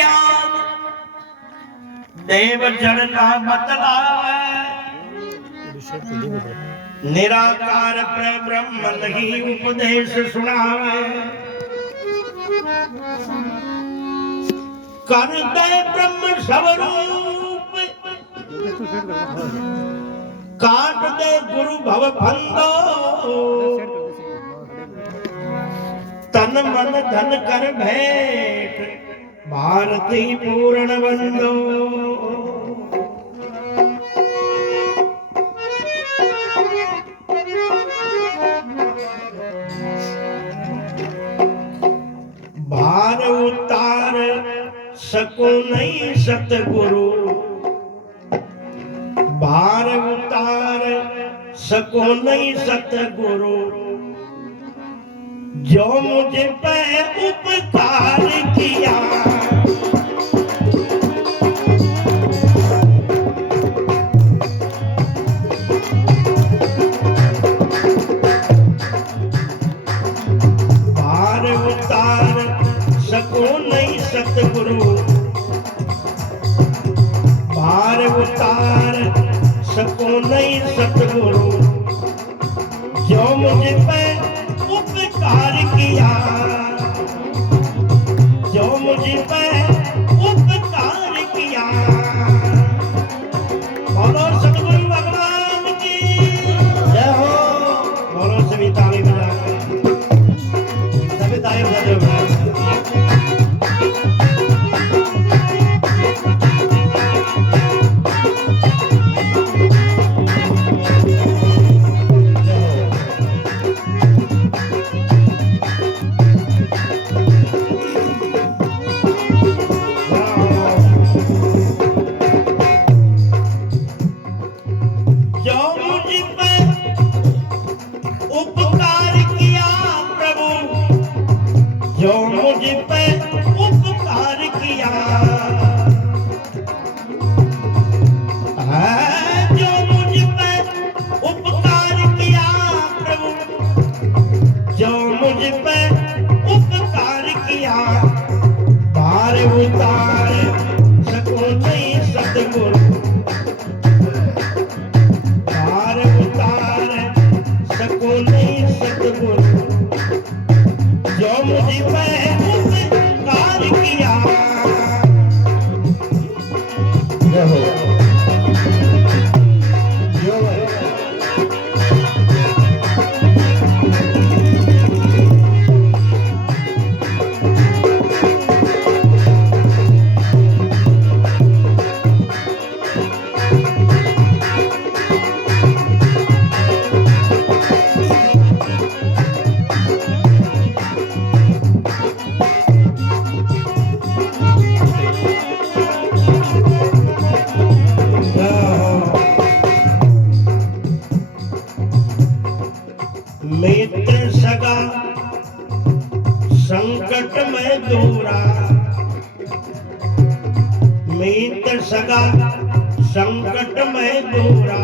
ज्ञान देव चढ़ना बतलावे निराकार ब्रह्म नहीं उपदेश सुनावे कर दे ब्रह्म स्वरूप काट दे गुरु भव फंदो तन मन धन कर भेंट भारती पूर्ण बंदो भार उतार सको नहीं सतगुरु भार उतार सको नहीं सतगुरु जो मुझ पे उपकार किया भार उतार सको नहीं सतगुरु भार उतार सको नहीं सतगुरु जो मुझ पे उपकार किया जो मुझे पे उपकार किया बोलो सतगुरु भगवान की जय हो बोलो सभी ताली बजा सभी ताली बजा जो मुझ पे उपकार किया है जो मुझ पे उपकार किया प्रभु जो मुझ पे उपकार किया भार उतार सको नहीं सतगुरु भार उतार सको नहीं सतगुरु जो मुझे पे उपकार किया मित्र सगा संकट में दूरा मित्र सगा संकट में दूरा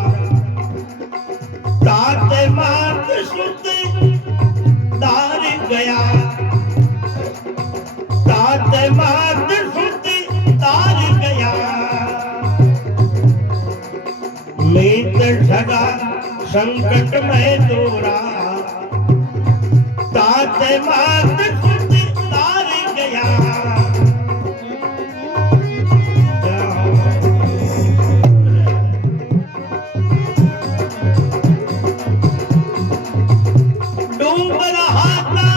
तात मात सुत दार गया तात मात सुत दार गया मित्र सगा संकट में दूरा तात मात सुत तार गया डूब रहा था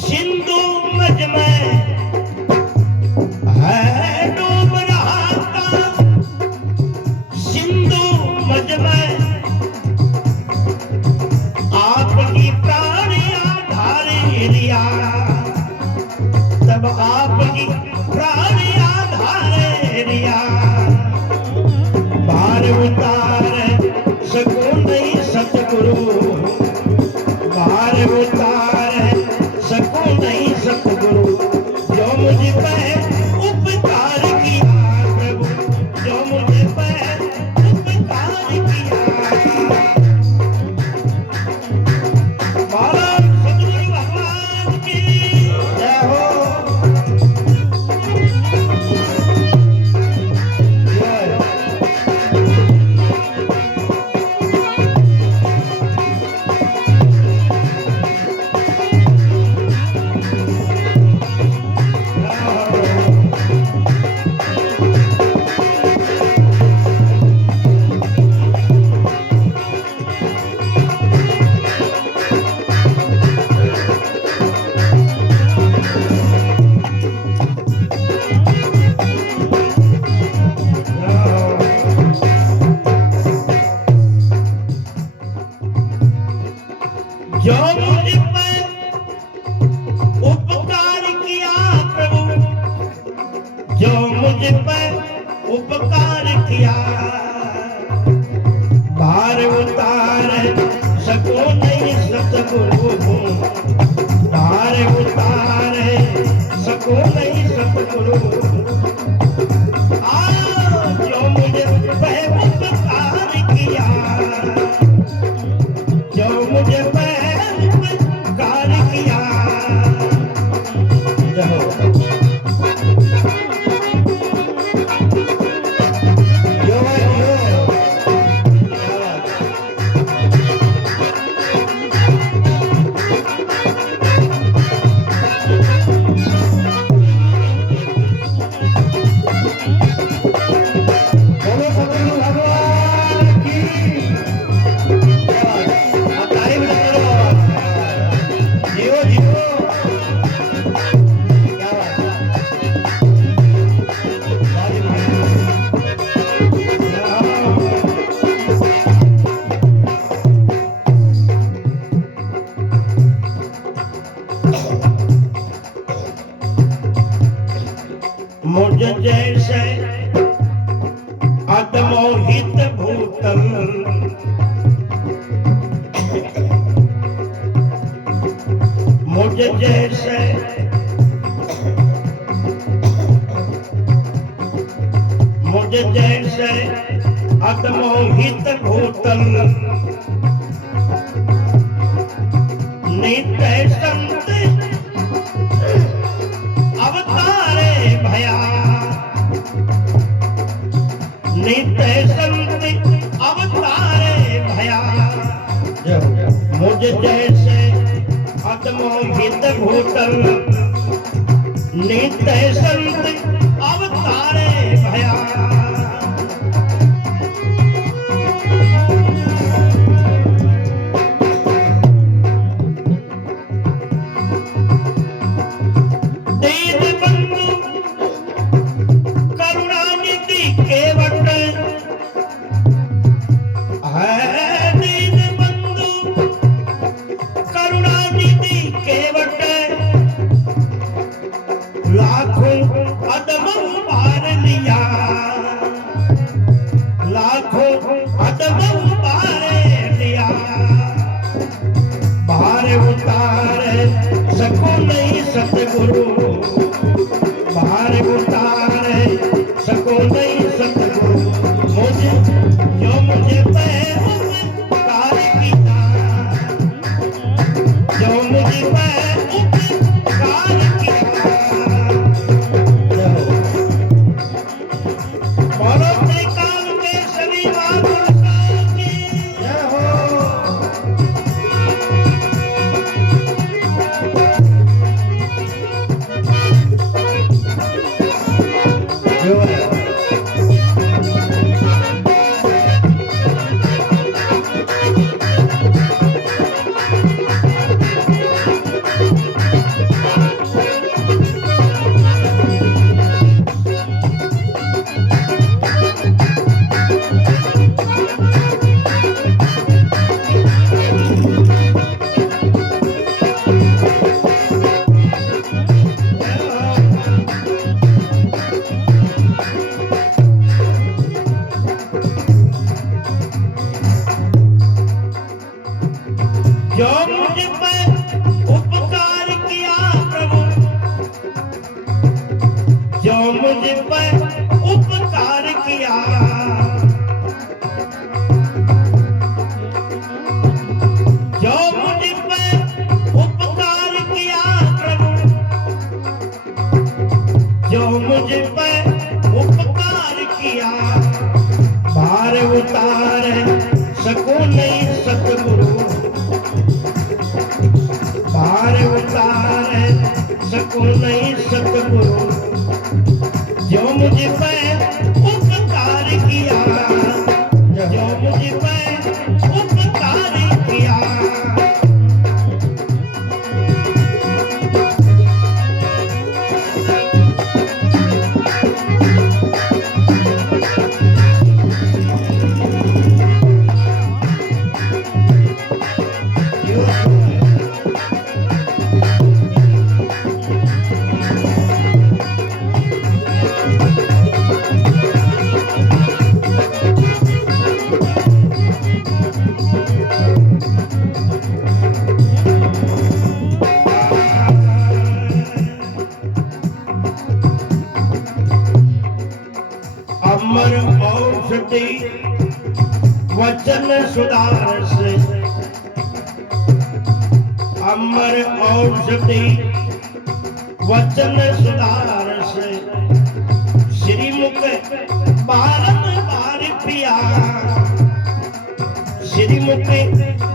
सिंधु मझ में है डूब रहा था सिंधु मझ में आपकी प्राणियां धारे लिया तब आपकी प्राणियां धारे लिया भार उतार सको नहीं सतगुरु भार उतार सको नहीं सतगुरु जो मुझ पे उपकार किया प्रभु जो मुझ पे उपकार किया सतगुरु भगवान की जय हो। मुझ पर उपकार किया, भार उतार सको नहीं सतगुरु, भार उतार सको नहीं सतगुरु। जो मुझे पर उपकार किया, जो मुझे पर उपकार किया। मुझ जैसे अधमोहित भूतल, मुझ जैसे अधमोहित भूतल, नित्य संत अवतारे भया, नित्य संत अवतारे भया। मुझ जैसे अधमोहित भूतल, नित्य संत अवतारे भया। लाखों अदम पार लिया, लाखों अदम पार लिया, भार उतार सको नहीं सतगुरु, भार उतार सको नहीं सतगुरु। मुझे जो मुझे पे उपकार किया, जो मुझे पे उपकार किया। जो मुझ पर उपकार किया प्रभु, जो मुझ पर उपकार किया, जो मुझ पर उपकार किया प्रभु, जो मुझ पर उपकार किया। भार उतार सको नहीं सतगुरु, भार उतार सको नहीं सतगुरु। जो मुझ पर उपकार किया, जो मुझ पर उपकार किया। अमर औषधि वचन सुधार से, अमर औषधि वचन सुधार से, श्रीमुख बारंबार पिया, श्रीमुख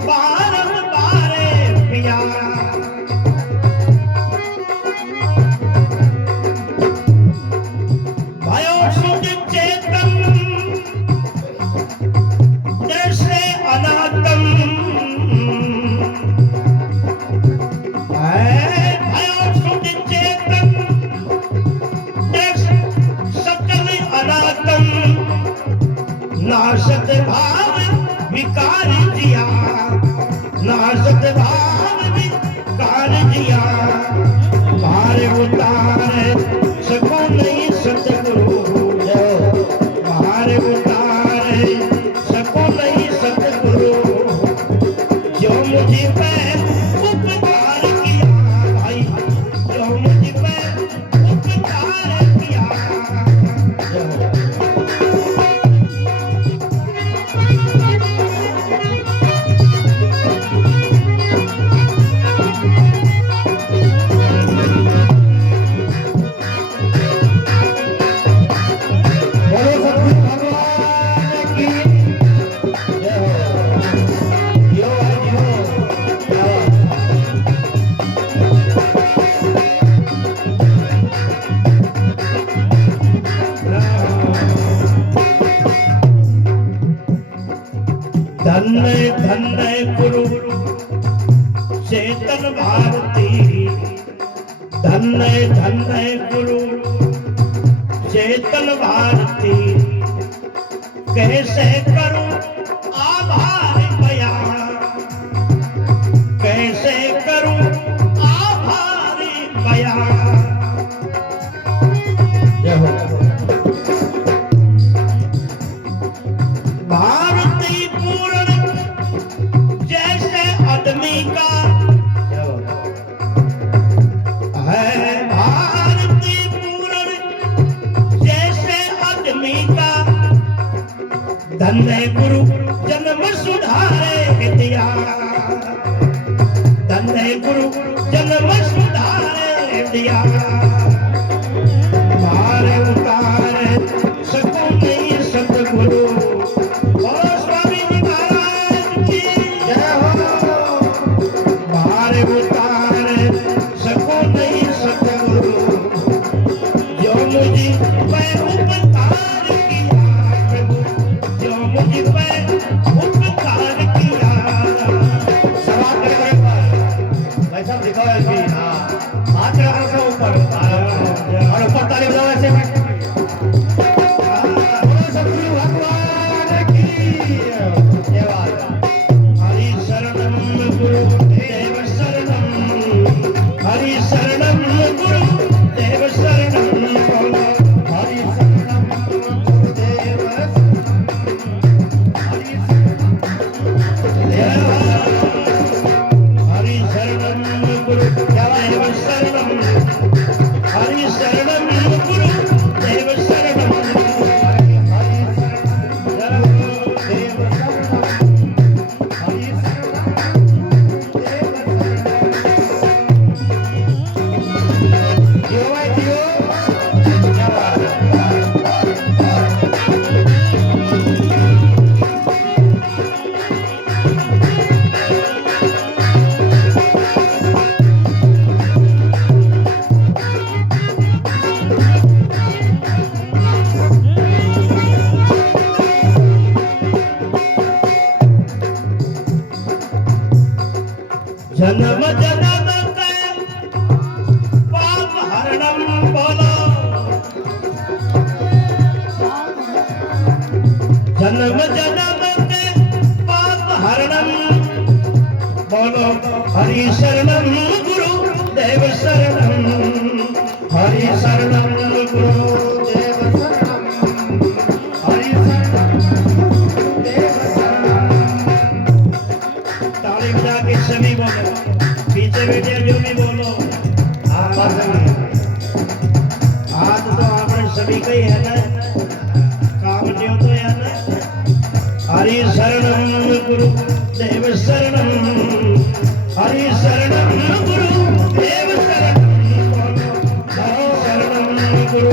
बारंबार पिया। भयो शुद्ध चेतन जैसे अनातम, भयो शुद्ध चेतन जैसे सकल अनातम, नाशत भाव विकार जिया, नाशत भाव विकार जिया। भार उतार सको नहीं सतगुरु, भार उतार सको नहीं सतगुरु, जो मुझ पे उपकार किया भाई, जो मुझ पे उपकार किया। धन्य धन्य गुरु चेतन भारती, धन्य धन्य गुरु चेतन भारती। कैसे करूं आभार बयां, कैसे करूं आभार बयां। भारती पूर्ण जैसे आदमी का है, भारती पूर्ण जैसे आदमी का। धन्य गुरु जन्म सुधारे दिया, धन्य गुरु जन्म सुधारे दिया। भार उतार सको नहीं सतगुरु, जन्म जन्म के पाप हरणम बोलो, जन्म जन्म के पाप हरणम बोलो। हरि शरणम गुरु देव शरणम, हरि शरणम गुरु देव शरणम, हरि शरणम देव शरणम। ताली बजा के सभी बोलो, पीछे बैठे जो भी बोलो। आज तो आपने सभी कही है ना, गुरु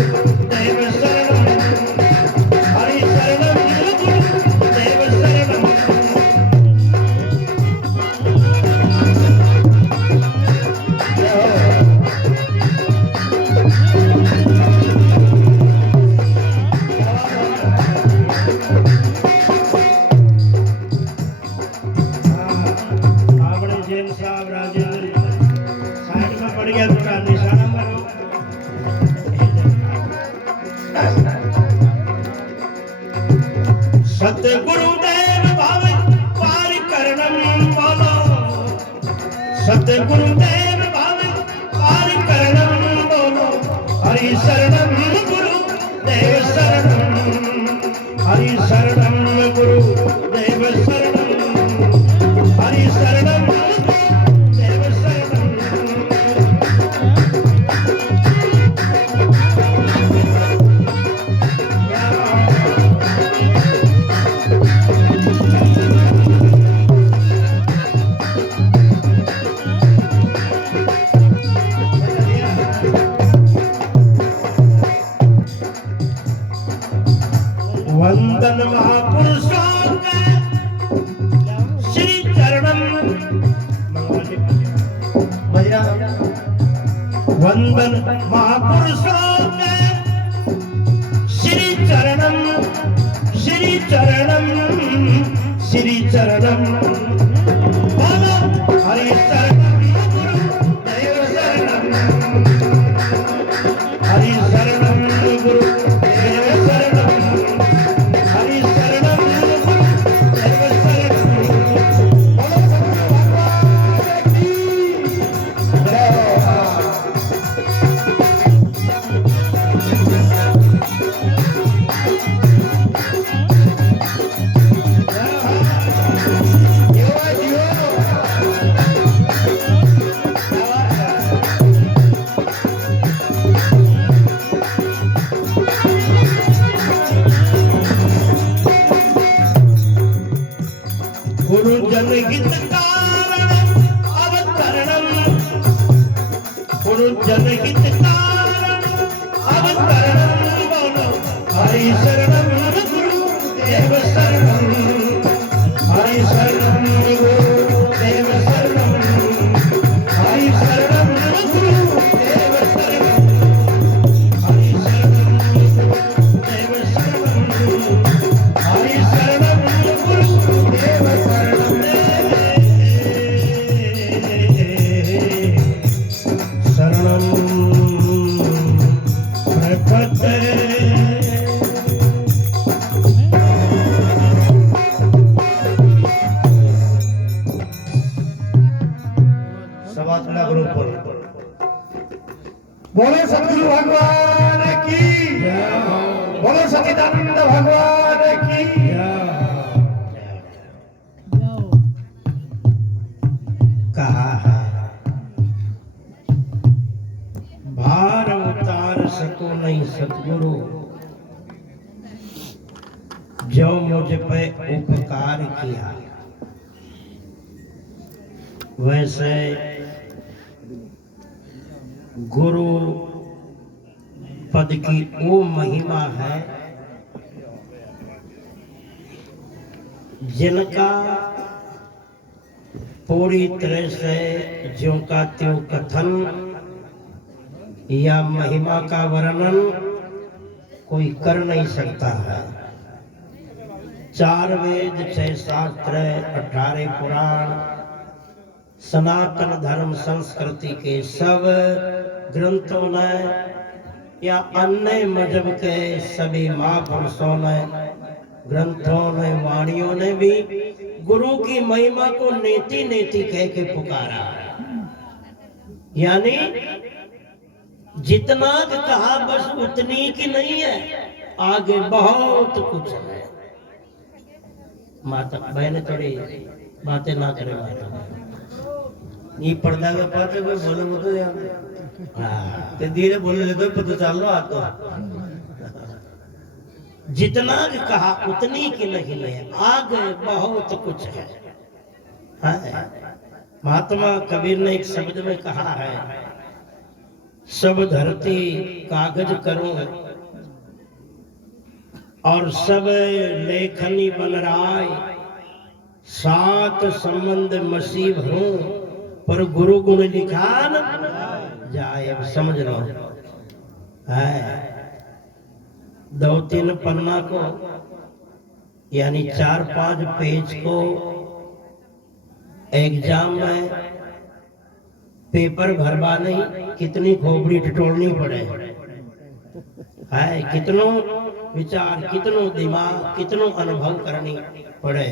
देव शरणम हरि शरणम गुरु देव शरणम सतगुरुदेव भाव पारि करणम बोलो सतगुरुदेव भाव पारि करणम बोलो हरि शरणम गुरु देव शरणम हरि शरणम गुरु देव शरणम हरि शरणम देव शरणम वंदन महापुरुषों के श्री चरणम वंदन महापुरुषों के श्री चरणम श्री चरणम श्री चरणम बोलो हरि शरणम गुरु देव शरणम हरि शरणम गुरु देव शरणम हरि शरणम गुरु देव शरणम बोलो भगवान की जय गुरु जनहित कारण अवतरणम गुरु जनहित कारण अवतरणम बोलो हरि शरणम गुरु देव शरणम हरि शरणम गुरु देव शरणम हरि शरणम गुरु देव शरणम हरि शरणम देव शरणम हरि शरणम गुरु देव शरणम शरणम प्रपद्ये बोलो सतगुरु भगवान की बोलो सच्चिदानंद भगवान की कहा है भार उतार सको नहीं सतगुरु जो मुझ पे उपकार किया वैसे गुरु पद की वो महिमा है जिनका पूरी तरह से ज्यों का त्यों कथन या महिमा का वर्णन कोई कर नहीं सकता है। 4 वेद 6 शास्त्र 18 पुराण सनातन धर्म संस्कृति के सब ग्रंथों ने या अन्य मजहब के सभी महापुरुषों ने ग्रंथों ने वाणियों ने भी गुरु की महिमा को नेति नेति कह के पुकारा है। यानी जितना कहा बस उतनी की नहीं है, आगे बहुत कुछ है। माता बहन थोड़ी बातें ना करे माता ये पर्दा के पास कोई बोले मत यार ते धीरे बोलने लगे पता चल रहा तो जितना कहा उतनी की नहीं है, आगे बहुत कुछ है। महात्मा कबीर ने एक शब्द में कहा है सब धरती कागज करूं और सब लेखनी बन राय, सात संबंध मसी भरूं पर गुरु गुण लिखान जाए। अब समझ लो है 2-3 पन्ना को यानी 4-5 पेज को एग्जाम में पेपर भरवा नहीं, कितनी खोपड़ी टटोलनी पड़े है, कितनों विचार, कितनों दिमाग, कितनों अनुभव करनी पड़े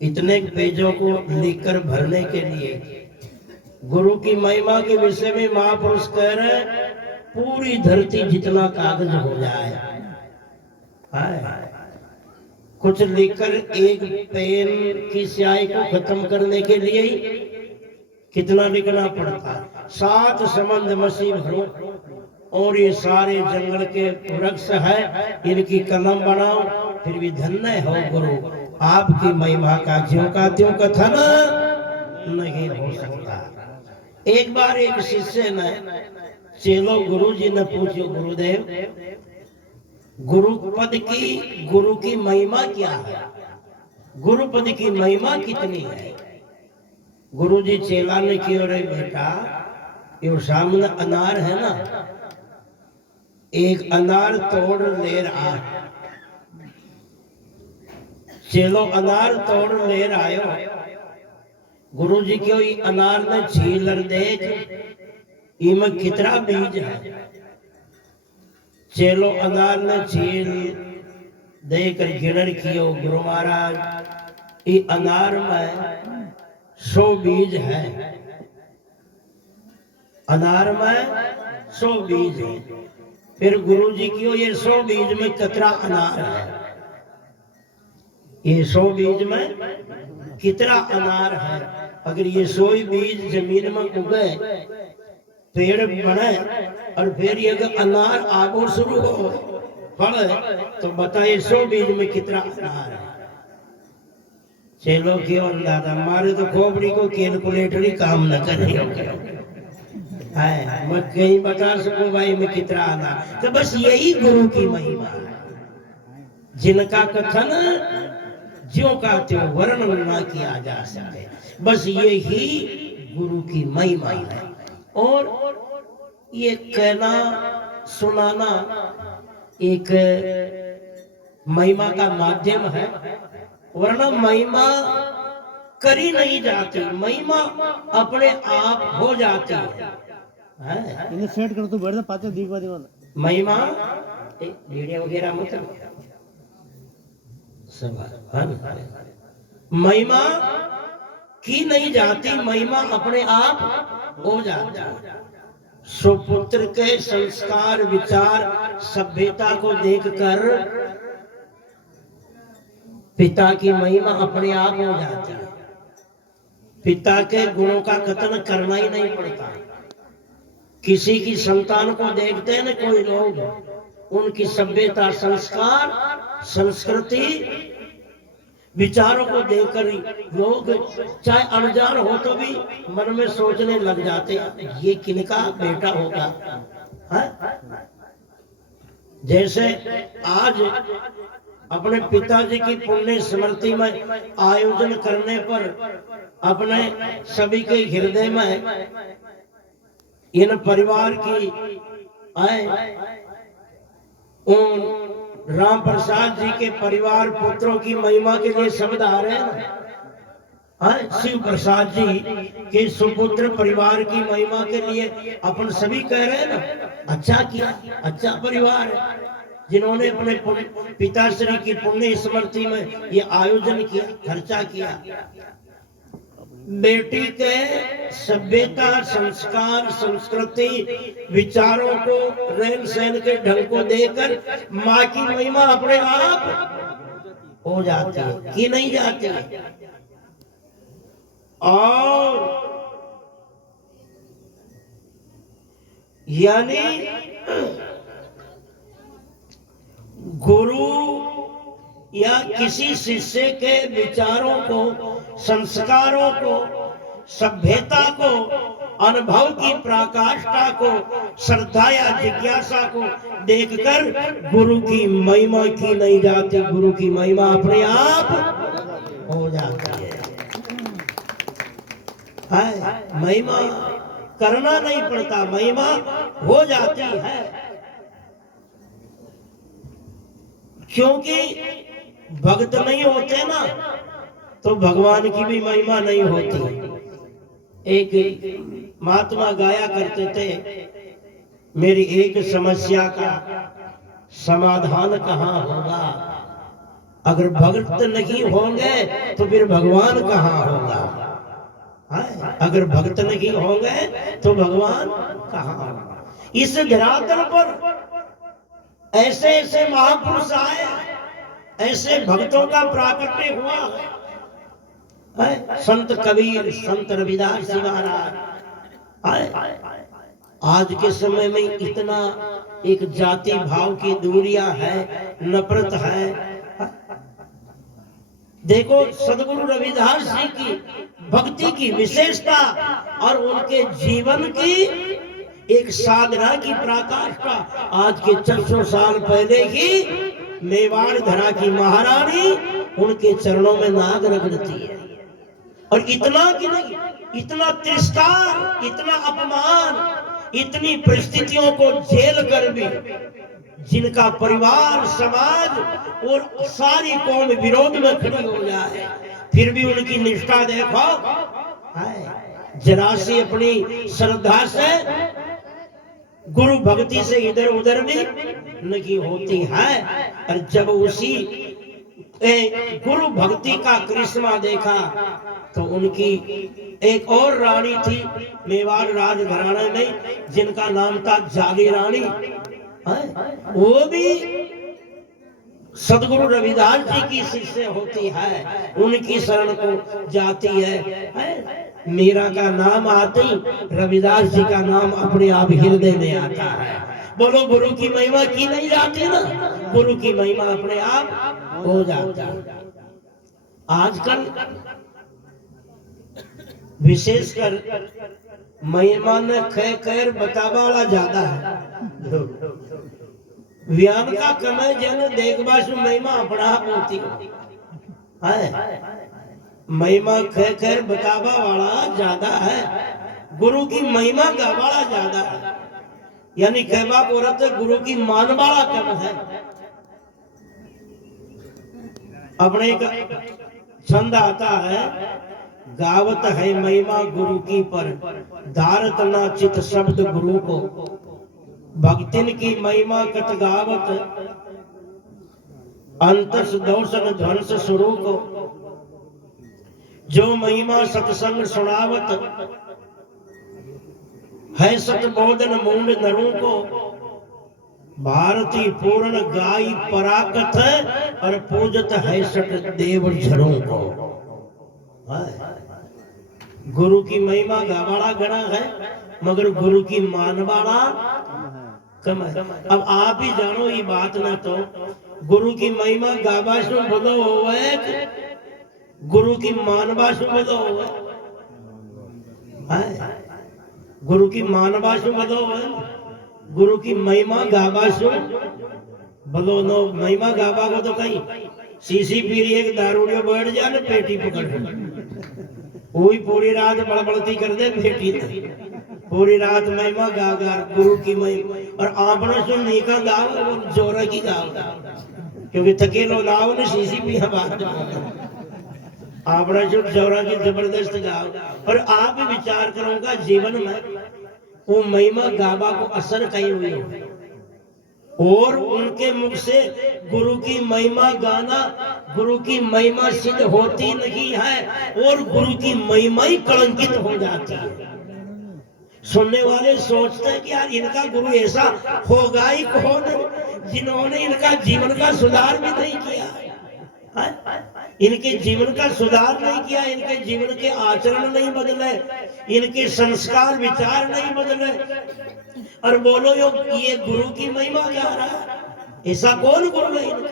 इतने पेजों को लिखकर भरने के लिए। गुरु की महिमा के विषय में महापुरुष कह रहे पूरी धरती जितना कागज हो जाए है। कुछ लिखकर एक पेन की स्याही को खत्म करने के लिए कितना लिखना पड़ता। 7 संबंध मसी भरो और ये सारे जंगल के वृक्ष है, इनकी कलम बनाओ, फिर भी धन्य हो गुरु, आपकी महिमा का ज्यों का त्यों कथन नहीं हो सकता। एक बार एक शिष्य ने चेलो गुरु जी ने पूछो, गुरुदेव गुरु की महिमा क्या है, गुरुपद की महिमा कितनी है। गुरु जी चेला ने की, अरे बेटा ये सामने अनार है ना, एक अनार तोड़ ले रहा है। चेलो अनार तोड़ ले आयो। गुरु जी क्यों अनार ने छील देख इनमें कितना बीज है। चेलो अनार ने छील देकर गिनर कियो, गुरु महाराज ये अनार में 100 बीज है, अनार में 100 बीज है। फिर गुरु जी क्यों ये 100 बीज में कितना अनार है, ये 100 बीज में कितना अनार है। अगर ये 100 बीज जमीन में उगे, पेड़ बने और फिर ये अनार आगो शुरू हो फल, तो बताइए 100 बीज में कितना अनार है। चलो क्यों अंदाजा, हमारे तो खोपड़ी को कैलकुलेटर ही काम न कर रही है, मैं कहीं बता सकूं भाई मैं कितना अनार। तो बस यही गुरु की महिमा है, जिनका कथन ज्यों का त्यों वर्णन ना किया जा सके। बस यही गुरु की महिमा है। और ये कहना सुनाना एक महिमा का माध्यम है, वरना महिमा करी नहीं जाती, महिमा अपने आप हो जाती है। सेट कर तो बैठ पाते दिखवा दीवाना महिमा वीडियो वगैरह मत महिमा की नहीं जाती, महिमा अपने आप हो जाती है। सुपुत्र के संस्कार विचार सभ्यता को देखकर पिता की महिमा अपने आप हो जाती है। पिता के गुणों का कथन करना ही नहीं पड़ता। किसी की संतान को देखते हैं ना कोई लोग, उनकी सभ्यता संस्कार संस्कृति विचारों को देखकर लोग चाहे अनजान हो तो भी मन में सोचने लग जाते हैं ये किनका बेटा होगा है? जैसे आज अपने पिताजी की पुण्य स्मृति में आयोजन करने पर अपने सभी के हृदय में इन परिवार की उन राम प्रसाद जी के परिवार पुत्रों की महिमा के लिए शब्द आ रहे हैं। शिव प्रसाद जी के सुपुत्र परिवार की महिमा के लिए अपन सभी कह रहे हैं ना, अच्छा किया, अच्छा परिवार है जिन्होंने अपने पिताश्री की पुण्य स्मृति में ये आयोजन किया, खर्चा किया। बेटी के सभ्यता संस्कार संस्कृति विचारों को रहन सहन के ढंग को देखकर माँ की महिमा अपने आप हो जाती है कि नहीं जाती। और यानी गुरु या किसी शिष्य के विचारों को संस्कारों को सभ्यता को अनुभव की पराकाष्ठा को, श्रद्धा या जिज्ञासा को देखकर गुरु की महिमा की नहीं जाती, गुरु की महिमा अपने आप हो जाती है। महिमा करना नहीं पड़ता, महिमा हो जाती है। क्योंकि भक्त नहीं होते ना तो भगवान की भी महिमा नहीं होती। एक महात्मा गाया करते थे, मेरी एक समस्या का समाधान कहाँ होगा, अगर भक्त नहीं होंगे तो फिर भगवान कहाँ होगा। अगर भक्त नहीं होंगे तो भगवान कहाँ होगा। इस धरातल पर ऐसे ऐसे महापुरुष आए, ऐसे भक्तों का प्राकट्य हुआ है। संत कबीर, संत रविदास जी महाराज। आज के समय में इतना एक जाति भाव की दूरियां है, नफरत है। देखो सदगुरु रविदास जी की भक्ति की विशेषता और उनके जीवन की एक साधना की पराकाष्ठा आज के 400 साल पहले ही मेवाड़ धरा की महारानी उनके चरणों में नाग रगड़ती है। और इतना कि नहीं, इतना तिरस्कार, इतना अपमान, इतनी परिस्थितियों को झेल कर भी जिनका परिवार, समाज और सारी कौम विरोध में खड़ी हो जाए, फिर भी उनकी निष्ठा देखो, जरा सी अपनी श्रद्धा से, गुरु भक्ति से इधर उधर भी नहीं होती है। और जब उसी गुरु भक्ति का करिश्मा देखा तो उनकी एक और रानी थी मेवाड़ राज घराने में, जिनका नाम था जाली रानी। वो भी सदगुरु रविदास जी की शिष्य होती है, उनकी शरण को जाती है। मीरा का नाम आते ही रविदास जी का नाम अपने आप हृदय में आता है। बोलो गुरु की महिमा की नहीं जाती ना, गुरु की महिमा अपने आप हो जाती है। आजकल विशेषकर महिमा ने खैर बतावा वाला ज्यादा है। व्यान का कमय जन देखबाशु महिमा अपना होती है। महिमा खैर बतावा वाला ज्यादा है, गुरु की महिमा का वाला ज्यादा है। यानी कहवा औरत गुरु की मान वाला कम है। अपने का छंद आता है, गावत है महिमा गुरु की पर धारत ना चित शब्द गुरु को, भक्तिन की महिमा कत गावत अंतस दौसन ध्वंस शुरू को, जो महिमा सत्संग सुनावत है सत बोधन मूंड नरों को, भारती पूर्ण गाय पराकथ और पूजत है सट देव झरों को। गुरु की महिमा गावाड़ा गणा है, मगर गुरु की मानवाड़ा कम है। अब आप ही जानो ये बात ना, तो गुरु की महिमा गावाशु बोलो होवे, गुरु की मानवाशु बोलो होवे। गुरु की मानवाशु बोलो होवे, गुरु की महिमा गावाशु बोलो नो। महिमा गावा को तो कहीं सीसी पीरी एक दारूडियो बैठ जाए ना, पेटी पकड़ वही पूरी रात बड़बड़ती कर दे बेटी, पूरी रात महिमा गा गा गुरु की महिमा। और आपने सुन नीका गाओ और जोरा की गाओ, क्योंकि थकेलो गाओ ने सीसी पी बात आपने जो जोरा की जबरदस्त गाओ। और आप भी विचार करोगा जीवन में वो महिमा गावा को असर कहीं हुई हो, और उनके मुख से गुरु की महिमा गाना, गुरु की महिमा सिद्ध होती नहीं है, और गुरु की महिमा ही कलंकित हो जाती है। सुनने वाले सोचते हैं कि यार इनका गुरु ऐसा होगा ही कौन जिन्होंने इनका जीवन का सुधार भी नहीं किया, इनके जीवन का सुधार नहीं किया, इनके जीवन के आचरण नहीं बदले, इनके संस्कार विचार नहीं बदले, और बोलो ये गुरु की महिमा गा रहा है, ऐसा कौन गुरु है इनका?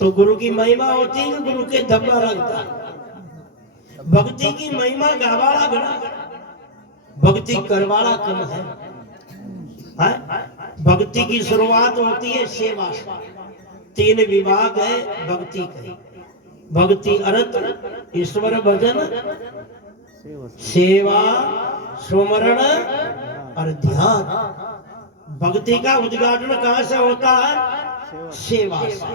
तो गुरु की महिमा होती है, गुरु के धब्बा लगता। भक्ति की महिमा गावाला गणा, भक्ति करवाला कम है। भक्ति की शुरुआत होती है सेवा से। 3 विभाग है भक्ति के, भक्ति अर्थ ईश्वर भजन, सेवा सुमरण और ध्यान। भक्ति का उद्घाटन कहां से होता है? सेवा से।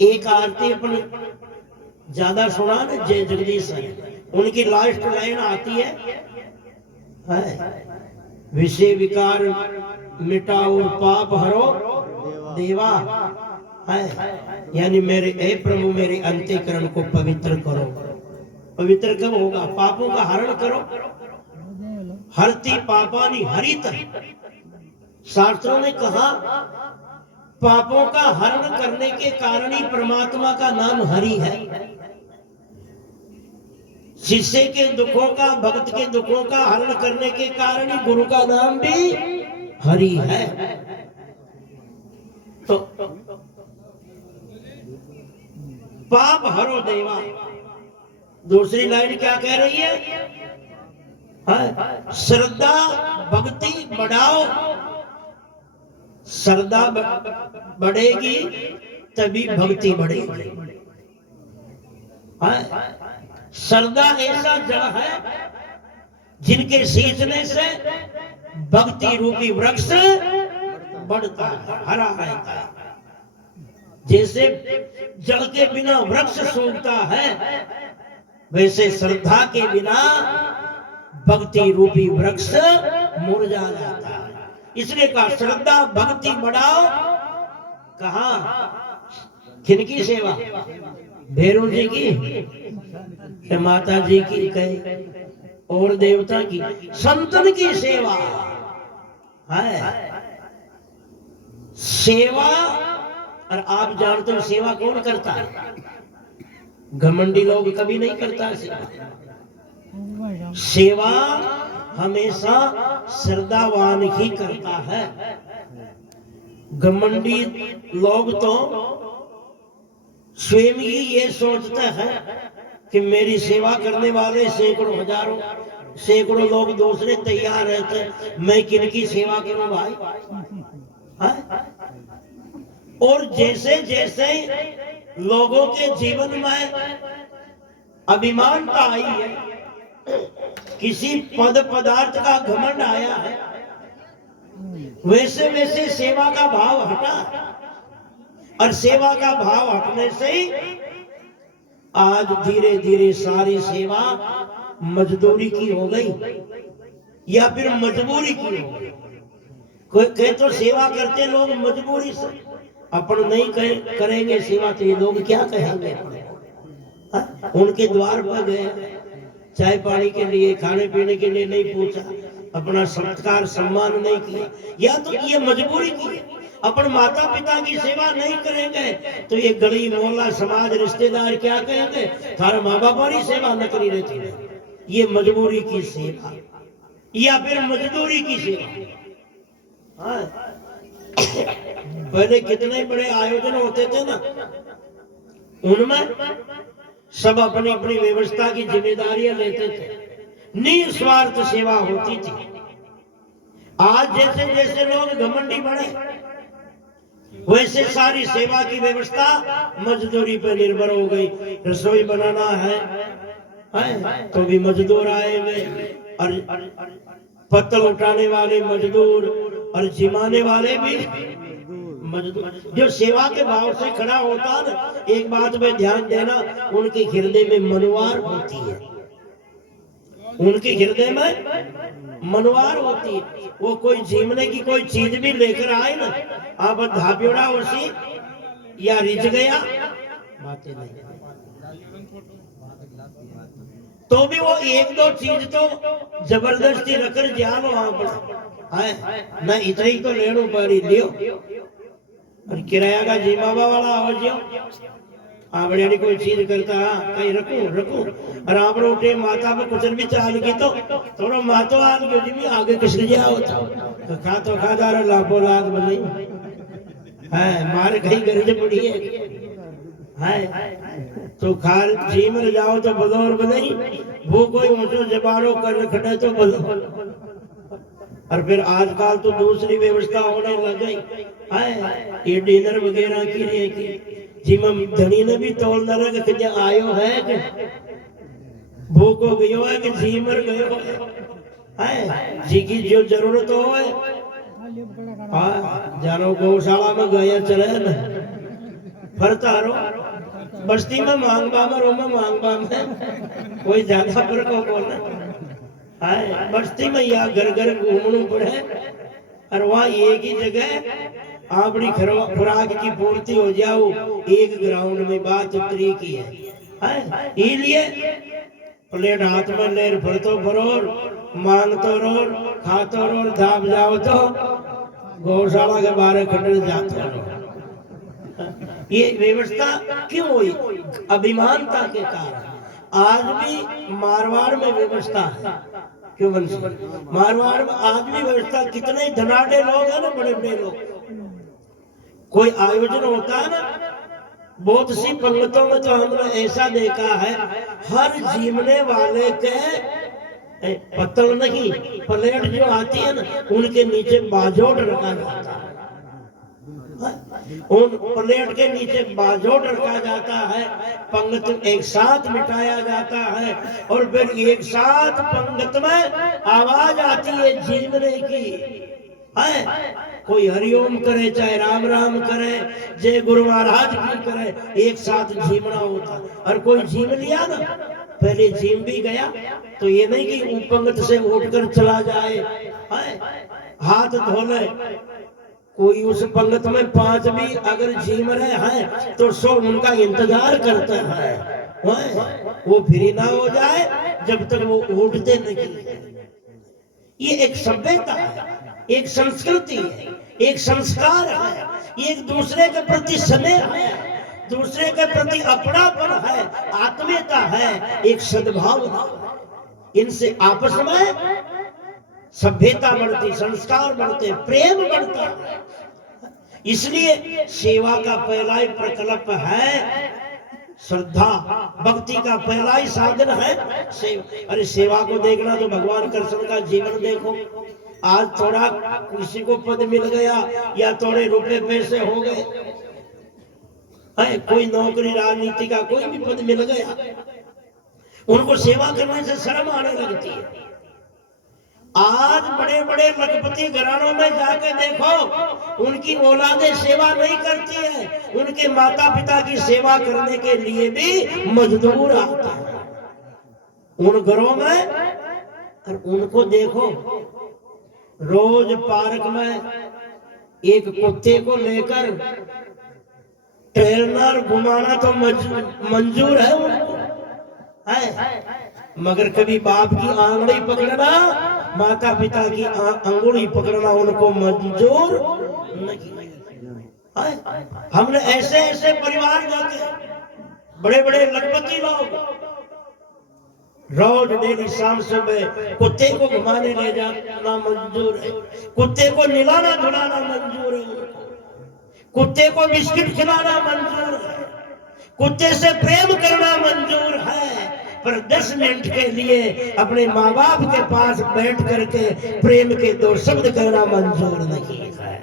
एक आरती अपन ज्यादा सुना ना, जय जगदीश है, उनकी लास्ट लाइन आती है विषय विकार मिटाओ पाप हरो देवा, है यानी मेरे हे प्रभु मेरे अंतःकरण को पवित्र करो। पवित्र कब होगा? पापों का हरण करो। हरति पापानि हरित, शास्त्रों ने कहा पापों का हरण करने के कारण ही परमात्मा का नाम हरि है। शिष्य के दुखों का, भक्त के दुखों का हरण करने के कारण ही गुरु का नाम भी हरि है। तो पाप हरो देवा। दूसरी लाइन क्या कह रही है? श्रद्धा भक्ति बढ़ाओ। श्रद्धा बढ़ेगी तभी भक्ति बढ़ेगी। श्रद्धा ऐसा जड़ है जिनके सींचने से भक्ति रूपी वृक्ष बढ़ता है, हरा रहता है। जैसे जल के बिना वृक्ष सूखता है, वैसे श्रद्धा के बिना भक्ति रूपी वृक्ष मुरझा जाता है। इसलिए कहा श्रद्धा भक्ति बढ़ाओ। कहा? किनकी सेवा? भैरव जी की, माता जी की, कहे और देवता की, संतन की सेवा है। सेवा, और आप जानते हो सेवा कौन करता है? घमंडी लोग कभी नहीं करता सेवा। सेवा हमेशा श्रद्धावान ही करता है। घमंडी लोग तो स्वयं ही ये सोचते हैं कि मेरी सेवा करने वाले सैकड़ों हजारों सैकड़ों लोग दूसरे तैयार रहते, मैं किनकी सेवा करूं भाई? और जैसे जैसे लोगों के जीवन में अभिमानता आई है, किसी पद पदार्थ का घमंड आया है, वैसे वैसे सेवा का भाव हटा, और सेवा का भाव हटने से ही आज धीरे धीरे सारी सेवा मजदूरी की हो गई या फिर मजबूरी की हो गई। कोई कहे तो सेवा करते लोग मजबूरी से, अपन नहीं करेंगे सेवा तो ये लोग क्या कहेंगे? उनके द्वार पर गए, चाय पानी के लिए, खाने पीने के लिए नहीं पूछा, अपना सत्कार सम्मान नहीं किया, या तो ये मजबूरी की। अपन माता पिता की सेवा नहीं करेंगे तो ये गली मोहल्ला समाज रिश्तेदार क्या कहेंगे? थारा माँ बाप की सेवा न करी रहती है। ये मजबूरी की सेवा या फिर मजदूरी की सेवा। पहले कितने बड़े आयोजन होते थे ना, उनमें सब अपनी अपनी व्यवस्था की जिम्मेदारियां लेते थे, निस्वार्थ सेवा होती थी। आज जैसे जैसे लोग घमंडी बढ़े, वैसे सारी सेवा की व्यवस्था मजदूरी पर निर्भर हो गई। रसोई बनाना है तो भी मजदूर आएंगे, और पत्तल उठाने वाले मजदूर, और जिमाने वाले भी मजदूर। जो सेवा के भाव से खड़ा होता ना, एक बात में ध्यान देना, उनके हृदय में मनवार होती है। उनके हृदय में मनवार होती है। वो कोई जीवने की कोई चीज भी लेकर आए ना, आप धाप्योड़ा उसी या रिझ गया बातें नहीं, तो भी वो एक दो चीज तो जबरदस्ती रखकर जान वहां पर ना, इतना ही तो लेनो पड़ी लियो, और किराया का जी बाबा वाला आवजियो आवड़ियाड़ी कोई चीज करता कहीं रखू और आप उठे माता में कुछ भी चाल की तो थोड़ा मातो आल के जी भी आगे किसके जा होता तो खा जा रहा लाभो लाख बनी है मार कहीं गरज पड़ी है तो खाल जीमर जाओ तो बदौर नहीं, वो कोई ऊंचो जबाड़ो कर खड़े तो बदौर। और फिर आजकल तो दूसरी व्यवस्था होने लग गई है, ये डिनर वगैरह की रहेगी जिम धनी ने भी तोल न रख के आयो है कि भूखो गयो है कि जीमर गयो है, जी की जो जरूरत हो है। हाँ जानो गौशाला में गया चले न फरता रहो, बस्ती में मांगबा में रो में मांगबा में कोई ज्यादा फर्क हो बोलना है। बस्ती में या घर घर घूमना पड़े और वहाँ एक ही जगह आपकी खुराक की पूर्ति हो जाओ, एक ग्राउंड में बात उतरी की है। इसलिए प्लेट हाथ में ले फरतो फरोर मांगतो रोर खातो रोर धाप जाओ तो गौशाला के बारे खड़े जाते रहो। ये व्यवस्था क्यों हुई? अभिमानता के कारण। आज भी मारवाड़ में व्यवस्था है, क्यों बंसी? मारवाड़ में आज भी व्यवस्था, कितने धनाढ़े लोग हैं ना, बड़े बड़े लोग, कोई आयोजन होता है ना, बहुत सी पंगतों में तो हमने ऐसा देखा है, हर जीमने वाले के पत्तल नहीं प्लेट जो आती है ना, उनके नीचे बाजोट रखा जाता है। उन प्लेट के नीचे बाजोट रखा जाता है, पंगत एक साथ मिटाया जाता है और फिर एक साथ पंगत में आवाज आती है जीमने की है। कोई हरिओम करे चाहे राम राम करे, जय गुरु महाराज की करे, एक साथ जीमना होता। और कोई जीम लिया ना, पहले जीम भी गया तो ये नहीं कि पंगत से उठकर चला जाए, हाथ धो ले। कोई उस पंगत में 5 भी अगर जीम रहे हैं तो 100 उनका इंतजार करते हैं, वो फ्री ना हो जाए जब तक वो उठते नहीं। ये एक सभ्यता है, एक संस्कृति है, एक संस्कार है, एक दूसरे के प्रति स्नेह है, दूसरे के प्रति अपनापन है, आत्मीयता है, एक सद्भावना। इनसे आपस में सभ्यता बढ़ती, संस्कार बढ़ते, प्रेम बढ़ता है। इसलिए सेवा का पहला ही प्रकल्प है श्रद्धा, भक्ति का पहला ही साधन है सेवा। अरे सेवा को देखना तो भगवान कृष्ण का जीवन देखो। आज थोड़ा किसी को पद मिल गया या थोड़े रुपए पैसे हो गए, कोई नौकरी राजनीति का कोई भी पद मिल गया, उनको सेवा करने से शर्म आने लगती है। आज बड़े बड़े लखपति घरानों में जाके देखो, उनकी औलादें सेवा नहीं करती है, उनके माता पिता की सेवा करने के लिए भी मजदूर आते हैं उन घरों में। और उनको देखो, रोज पार्क में एक कुत्ते को लेकर ट्रेनर घुमाना तो मंजूर है उनको, है, मगर कभी बाप की आंगली पकड़ना, माता पिता की अंगुली पकड़ना उनको मंजूर नहीं। हमने ऐसे ऐसे परिवार देखे, बड़े बड़े लखपति लोग रोज डेली शाम सुबह कुत्ते को घुमाने ले जाना मंजूर है, कुत्ते को निलाना धुलाना मंजूर है, कुत्ते को बिस्किट खिलाना मंजूर है, कुत्ते से प्रेम करना मंजूर है, पर 10 मिनट के लिए अपने माँ बाप के पास बैठ करके प्रेम के 2 शब्द कहना मंजूर नहीं है।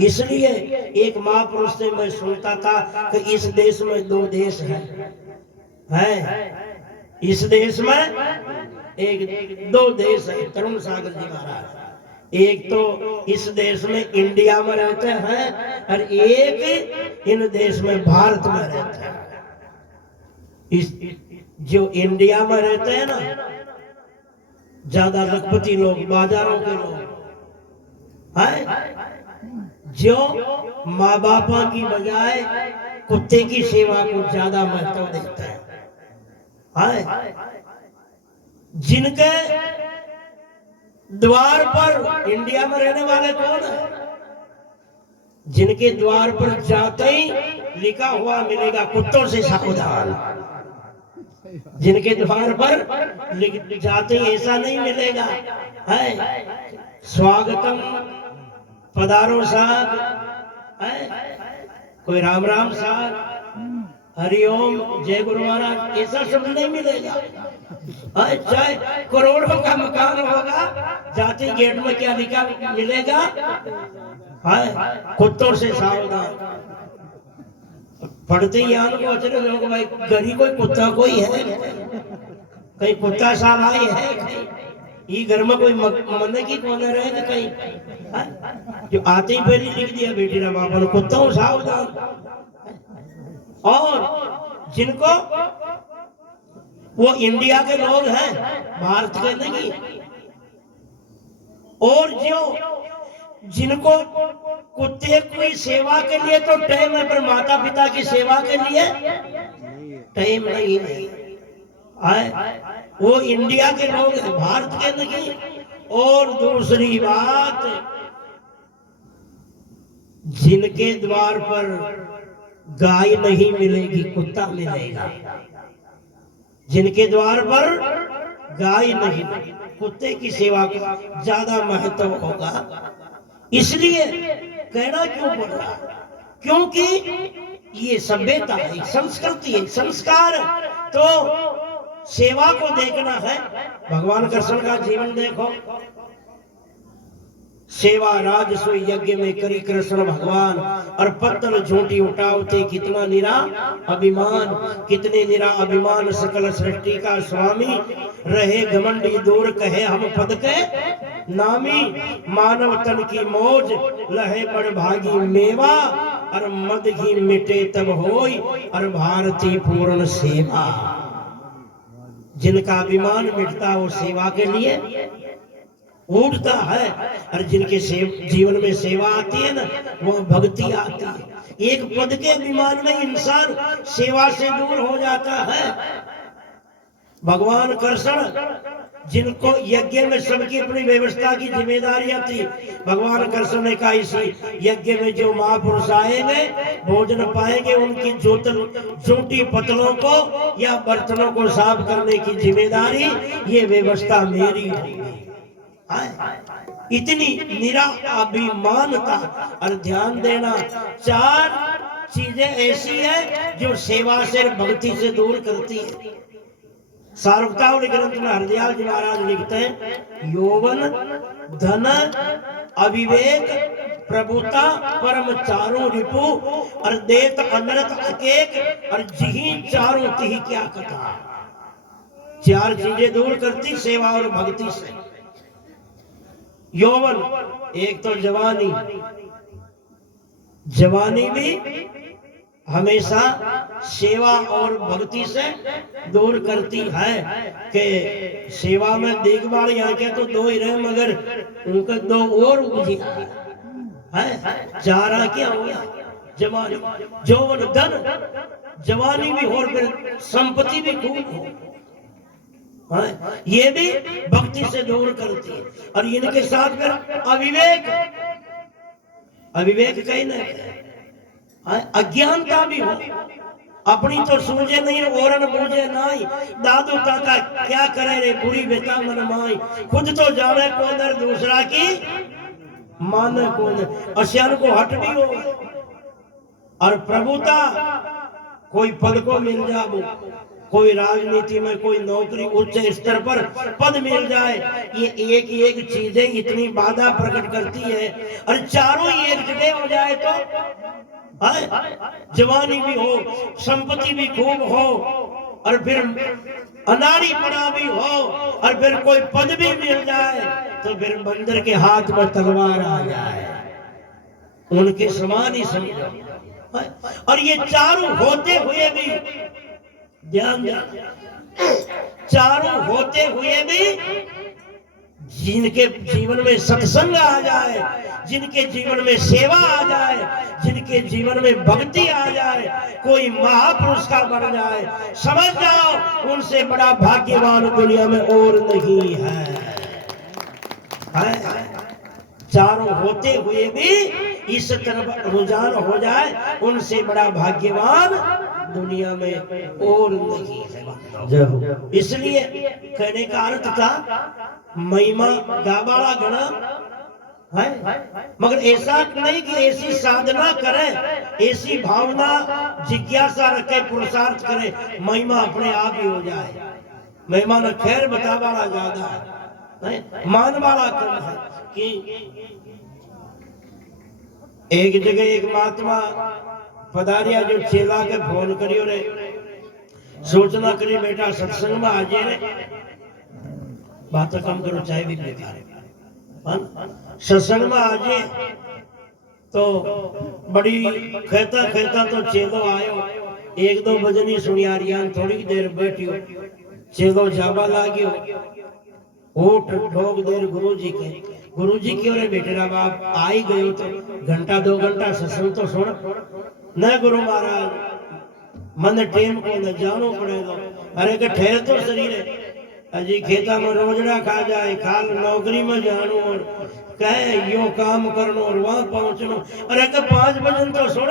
इसलिए एक महापुरुष से मैं सुनता था कि इस देश में 2 देश हैं, इस देश में एक 2 देश है। तरुण सागर जी महाराज, एक तो इस देश में इंडिया में रहते हैं और एक इन देश में भारत में रहते हैं। इस जो इंडिया में रहते हैं ना, ज्यादा लखपति लोग, बाजारों के लोग हैं, जो माँ बापा की बजाय कुत्ते की सेवा को ज्यादा महत्व देते हैं। जिनके द्वार पर, इंडिया में रहने वाले कौन है, जिनके द्वार पर जाते ही लिखा हुआ मिलेगा कुत्तों से सावधान, जिनके द्वार पर जाते ही ऐसा नहीं मिलेगा है स्वागतम पधारो साहब, कोई राम राम साहब, हरिओम जय गुरु महाराज ऐसा शब्द नहीं मिलेगा। चाहे करोड़ों का मकान होगा, जाते गेट में क्या लिखा मिलेगा? कुत्तों से सावधान। पढ़ते ही आन को अचरे लोग भाई घर ही कोई कुत्ता कोई है, कहीं कुत्ता साल आई है, ये घर में कोई मन की कौन रहे कहीं, जो आते ही पहले लिख दिया बेटी ना बाबा कुत्तों सावधान। और जिनको वो इंडिया के लोग हैं, भारत के नहीं, और जो जिनको कुत्ते की सेवा के लिए तो टाइम है, पर माता पिता की सेवा के लिए टाइम नहीं है, वो इंडिया के लोग हैं, भारत के नहीं। और दूसरी बात, जिनके द्वार पर गाय नहीं मिलेगी कुत्ता मिलेगा, जिनके द्वार पर गाय नहीं कुत्ते की सेवा का ज्यादा महत्व होगा। इसलिए कहना क्यों पड़ रहा? क्योंकि ये सभ्यता है, संस्कृति है, संस्कार। तो सेवा को देखना है। भगवान कृष्ण का जीवन देखो, सेवा राजस्व यज्ञ में करी कृष्ण भगवान, और पत्तल झूठी उठावते कितना निरा अभिमान, कितने निरा अभिमान सकल सृष्टि का स्वामी, रहे घमंडी दूर कहे हम पद के नामी, मानव तन की मौज लहे बड़ भागी मेवा, और मद ही मिटे तब होई और भारती पूर्ण सेवा। जिनका अभिमान मिटता वो सेवा के लिए उठता है, और जिनके जीवन में सेवा आती है ना, वो भक्ति आती है। एक पद के अभिमान में इंसान सेवा से दूर हो जाता है। भगवान कृष्ण जिनको यज्ञ में सबकी अपनी व्यवस्था की जिम्मेदारियां थी, भगवान कृष्ण ने कहा इसी यज्ञ में जो महापुरुष आएंगे भोजन पाएंगे, उनकी झूठी पतलों को या बर्तनों को साफ करने की जिम्मेदारी, ये व्यवस्था मेरी होगी। इतनी निरा अभिमानता। और ध्यान देना, 4 चीजें ऐसी है जो सेवा से भक्ति से दूर करती है। सार्वतावली ग्रंथ में हरदयाल जी महाराज लिखते हैं, यौवन, धन, अविवेक, प्रभुता, परम चारों रिपु, और देत अनरत अकेक, और जिही चारों तिही क्या कथा। 4 चीजें दूर करती सेवा और भक्ति से। यौवन, एक तो जवानी, जवानी भी हमेशा सेवा और भक्ति से दूर करती है। कि सेवा में देखभाल यहाँ के तो 2 ही रहे, मगर उनका 2 और बुझिया है। 4 क्या हो गया? जवानी, यौवन, धन, जवानी भी और फिर संपत्ति भी खूब हो, ये भी भक्ति से दूर करती है। और इनके साथ फिर अविवेक, अविवेक कहीं नहीं, अज्ञानता भी हो, अपनी तो सूझे नहीं और न बूझे नहीं, दादू काका क्या करे रे बुरी बेटा मन माई, खुद तो जाने कौन दूसरा की माने कौन, अश्यान को हट भी हो। और प्रभुता, कोई पद को मिल जाए, कोई राजनीति में कोई नौकरी उच्च स्तर पर पद मिल जाए, ये एक एक चीजें इतनी बाधा प्रकट करती है। और चारों ही एक जगह हो जाए तो जवानी भी हो, संपत्ति भी खूब हो, और फिर अनाड़ी पड़ा भी हो, और फिर कोई पद भी मिल जाए, तो फिर बंदर के हाथ में तलवार आ जाए, उनके समान ही समझो। और ये चारों होते हुए भी, ध्यान दें, चारों होते हुए भी जिनके जीवन में सत्संग आ जाए, जिनके जीवन में सेवा आ जाए, जिनके जीवन में भक्ति आ जाए, कोई महापुरुष का बन जाए, समझ जाओ उनसे बड़ा भाग्यवान दुनिया में और नहीं है। चारों होते हुए भी इस तरफ रुझान हो जाए, उनसे बड़ा भाग्यवान दुनिया में और नहीं है। इसलिए कहने का अर्थ था, महिमा गाबाड़ा गणा है, मगर ऐसा नहीं कि ऐसी साधना करे, ऐसी भावना जिज्ञासा रखे, पुरुषार्थ करे, महिमा अपने आप ही हो जाए। महिमा न खैर बता वाला ज्यादा है, मान वाला कम है। कि एक जगह एक महात्मा पधारिया, जो चेला के फोन करियो रे, सूचना करी बेटा सत्संग में आजे रे, बात कम करो, चाय भी बेकार है, सत्संग में आजे। तो बड़ी कहता कहता तो चेलो आयो, एक दो भजनी सुनिया रिया, थोड़ी देर बैठियो, चेलो जाबा लागियो, उठ ठोक देर गुरुजी के, गुरुजी क्यों रे बेटेरा बाप आई गयो, तो घंटा 2 घंटा सत्संग तो सुन। न गुरु महाराज मन टेम को न जानो पड़ेगा। अरे के ठहर तो शरीर है, अजी खेता में रोजड़ा खा जाए, खाल नौकरी में जानो और कहे यो काम करनो और वहां पहुंचनो। अरे के 5 बजन तो सुन,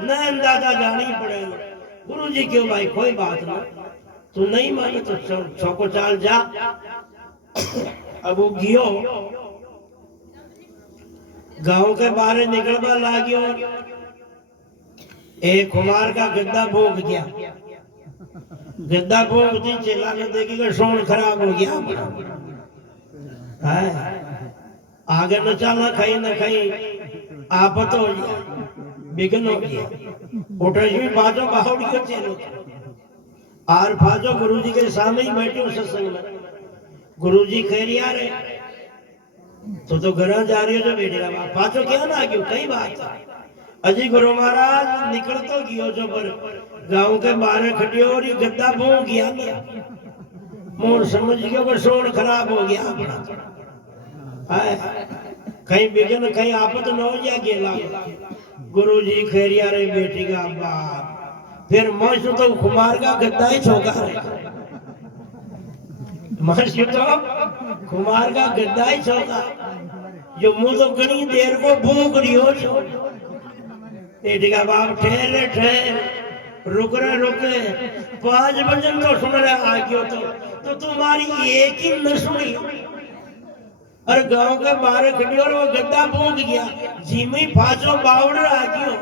न अंदाजा जानी पड़ेगा। गुरुजी क्यों भाई कोई बात ना, तू नहीं माने तो चौको चाल जा। अब वो गियो, गांव के बाहर निकलवा लागियो, एक कुमार का गद्दा भोग गया, गद्दा भोग दी, चेला ने देखी कि सोन खराब हो गया, आगे न चलना, कहीं न कहीं आपत हो गया, बिघन हो गया। उठे बाजो बाहुड़ी के चेलो आर फाजो गुरुजी के सामने ही बैठे हो सत्संग में। गुरुजी कह रिया रे, तो घर जा रही हो जो बेटे पाचो क्या ना क्यों कई बात। अजी गुरु महाराज निकल तो गयो जो, पर गांव के बाहर खड़ियो और ये गद्दा भोग गया, मोर समझ गयो कि सोन खराब हो गया अपना, कहीं बिगन कहीं आपत न हो जाए गेला। गुरुजी खैरिया रे बेटी का बाप, फिर मौज तो कुमार का गद्दा ही छोका रे, मौज तो कुमार का गद्दा ही छोका, जो मुंह तो घनी देर को भूख रियो छो। बेटी का बाप ठहरे ठहर, रुक रहे रुके, 5 बजन तो सुन रहे आ गयो, तो तुम्हारी एक ही न सुनी। और गांव के बाहर खड़ी और वो गद्दा भूख गया, जीमी फाचो बावड़ आ गयो,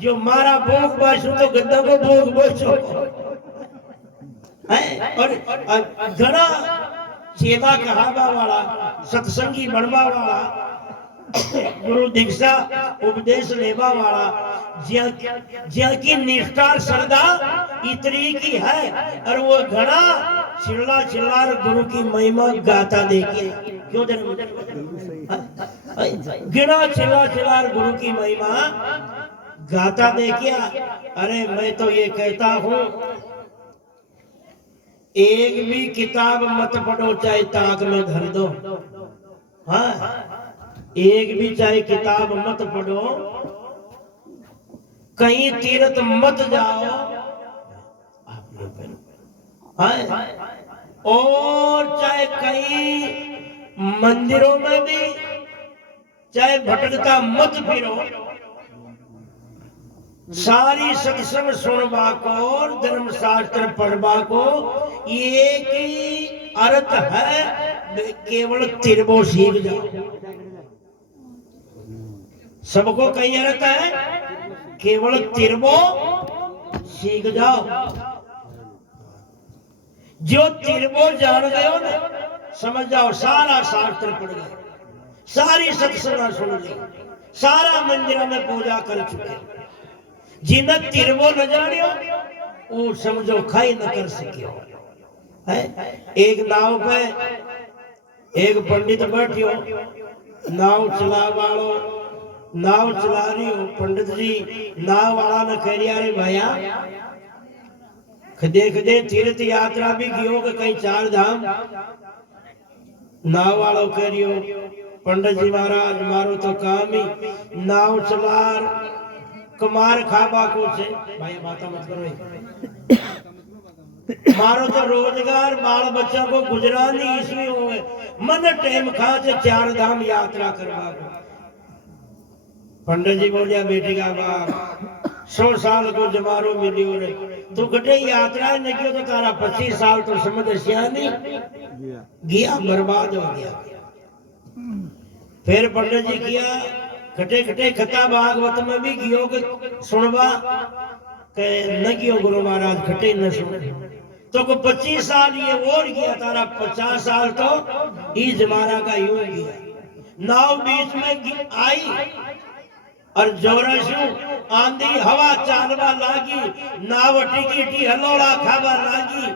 जो मारा भूख बासु तो गद्दा को भूख बचो है। और घना चेला कहावा वाला, सत्संगी बनवा वाला, गुरु दीक्षा उपदेश लेवा वाला, ज्या की निष्ठा श्रद्धा इतनी की है, और वो घना चिल्ला चिल्ला गुरु की महिमा गाता देखिए, क्यों गिना चिल्ला चिल्ला गुरु की महिमा गाता देखिए। अरे मैं तो ये कहता हूँ, एक भी किताब मत पढ़ो, चाहे ताक में धर दो, हाँ, एक भी चाहे किताब मत पढ़ो, कहीं तीर्थ मत जाओ, हाँ, और चाहे कहीं मंदिरों में भी चाहे भटकता मत फिरो, सारी सत्संग सुनवा को और धर्म शास्त्र पढ़वा को एक ही अर्थ है, केवल तिरबो सीख जाओ। सबको कई अर्थ है, केवल तिरबो सीख जाओ। जो तिरबो जान गए हो ना, समझ जाओ सारा शास्त्र पढ़ गए, सारी सत्संग सुन ली, सारा मंदिर में पूजा कर चुके। जिन तिरबो न जानियो वो समझो खाई न कर सकियो है। एक नाव पे एक पंडित बैठियो, नाव चला वालो नाव चला रही हो, पंडित जी नाव वाला ने कह रिया रे भैया, खदे खदे तीर्थ यात्रा भी गियो के कहीं 4 धाम। नाव वालों कह रियो, पंडित जी महाराज मारो तो काम ही नाव चलार कुमार खाबा को छे, भाई बात मत करो, मारो तो रोजगार बाल बच्चा को गुजरानी इसमें होवे, मन टेम खा से 4 धाम यात्रा करवा को। पंडित जी बोलिया बेटी का बाप 100 साल को जमारो मिलियो रे, तू गटे यात्रा न कियो तो तारा 25 साल तो समझ सियानी गया, बर्बाद हो गया। फिर पंडित जी किया खटे खटे खता भागवत में भी गियो के सुनवा के न गियो गुरु महाराज खटे न सुन तो को 25 साल ये और गया तारा 50 साल तो इस जमाना का यूं गया नाव बीच में आई और जोरा शू आंधी हवा चालवा लागी नाव टिकी हलोड़ा खावा लागी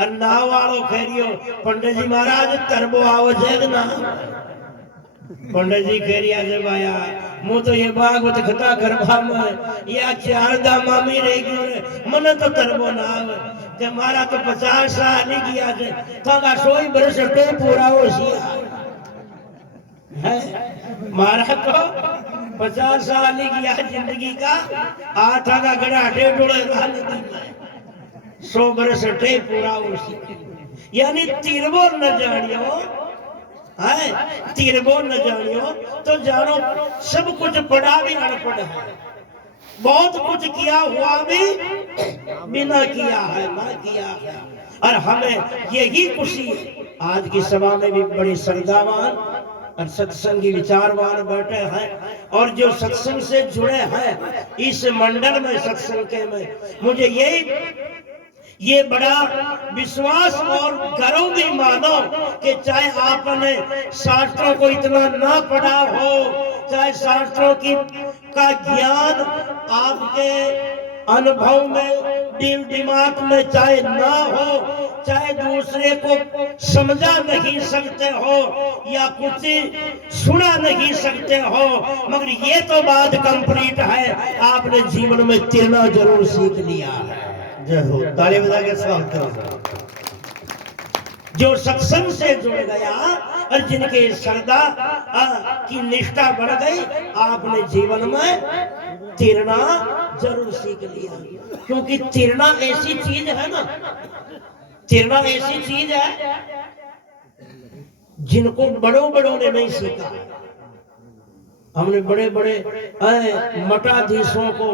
और नाव वालों फेरियो पंडित जी महाराज तरबो आओ जेग ना पंडित जी खेरिया जब आया मु तो ये भागवत कथा करवा में या चारदा मामी रह गयो मन तो तरबो ना आवे के मारा तो 50 साल नहीं गया से थागा 100 बरस तो पूरा हो सिया है मारा तो 50 साल नहीं गया जिंदगी का आठ का गड़ा ढेडोले रान दी 100 बरस टे पूरा हो सिया यानी तिरबो न जानियो है तिरबो न जानियो तो जानो सब कुछ पढ़ा भी अनपढ़ है बहुत कुछ किया हुआ भी बिना किया है ना किया है और हमें यही खुशी है आज की सभा में भी बड़े श्रद्धावान और सत्संगी विचारवान बैठे हैं और जो सत्संग से जुड़े हैं इस मंडल में सत्संग के में मुझे ये बड़ा विश्वास और गर्व भी मानो कि चाहे आपने शास्त्रों को इतना ना पढ़ा हो चाहे शास्त्रों की का ज्ञान आपके अनुभव में दिल दिमाग में चाहे ना हो चाहे दूसरे को समझा नहीं सकते हो या कुछ सुना नहीं सकते हो मगर ये तो बात कंप्लीट है आपने जीवन में तिरना जरूर सीख लिया है। जय हो ताली बजा के स्वागत करो। जो सत्संग से जुड़ गया और जिनके श्रद्धा की निष्ठा बढ़ गई आपने जीवन में तिरना जरूर सीख लिया क्योंकि तिरना ऐसी चीज है ना तिरना ऐसी चीज है जिनको बड़ों बड़ों ने नहीं सीखा। हमने बड़े बड़े मठाधीशों को